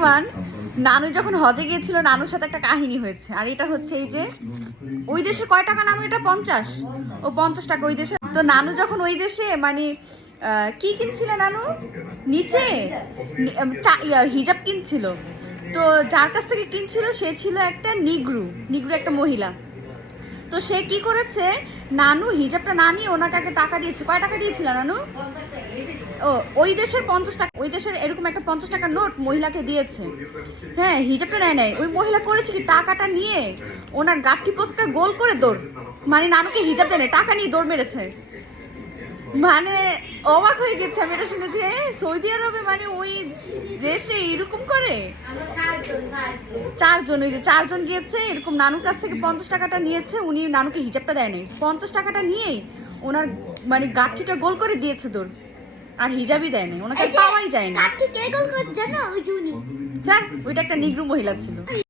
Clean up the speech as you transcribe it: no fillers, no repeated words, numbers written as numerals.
Everyone, নানু যখন হজে গিয়েছিল নানুর সাথে একটা কাহিনী হয়েছে। আর এটা হচ্ছে এই যে ওই দেশে কয় টাকা নানু? এটা 50। ও 50 টাকা ওই দেশে। তো নানু যখন ওই দেশে মানে কি কিনছিল নানু? নিচে হিজাব কিনছিল। তো যার কাছ থেকে কিনছিল সে ছিল একটা নিগ্রু একটা মহিলা। তো সে কি করেছে, নানু হিজাবটা না নিয়ে ওনাকে আগে টাকা দিয়েছে। কয় টাকা দিয়েছিল নানু? ও ওই দেশের 50 টাকা, ওই দেশের এরকম একটা 50 টাকার নোট মহিলাকে দিয়েছে। হ্যাঁ, হিজাবটা নেয় নাই। ওই মহিলা করেছে কি, টাকাটা নিয়ে ওনার গাঠি পোস্টকে গোল করে দৌড়, মানে নানুকে হিজাব দেয় নাই, টাকা নিয়ে দৌড় মেরেছে। মানে অবাক হয়ে গেছে আমি এটা শুনেছি। সৌদি আরবে মানে ওই দেশে এরকম করে। চারজন, ওই যে চারজন গিয়েছে এরকম, নানুর কাছ থেকে 50 টাকাটা নিয়েছে, উনি নানুকে হিজাবটা দেয় নাই। 50 টাকাটা নিয়েই ওনার মানে গাঠিটা গোল করে দিয়েছে দৌড়, আর হিজাবই দেয় নাই, ওনাকে পাওয়াই যায় না। কে গোল করেছে জানো? ওই জুনি। হ্যাঁ, ওইটা একটা নিগ্রু মহিলা ছিল।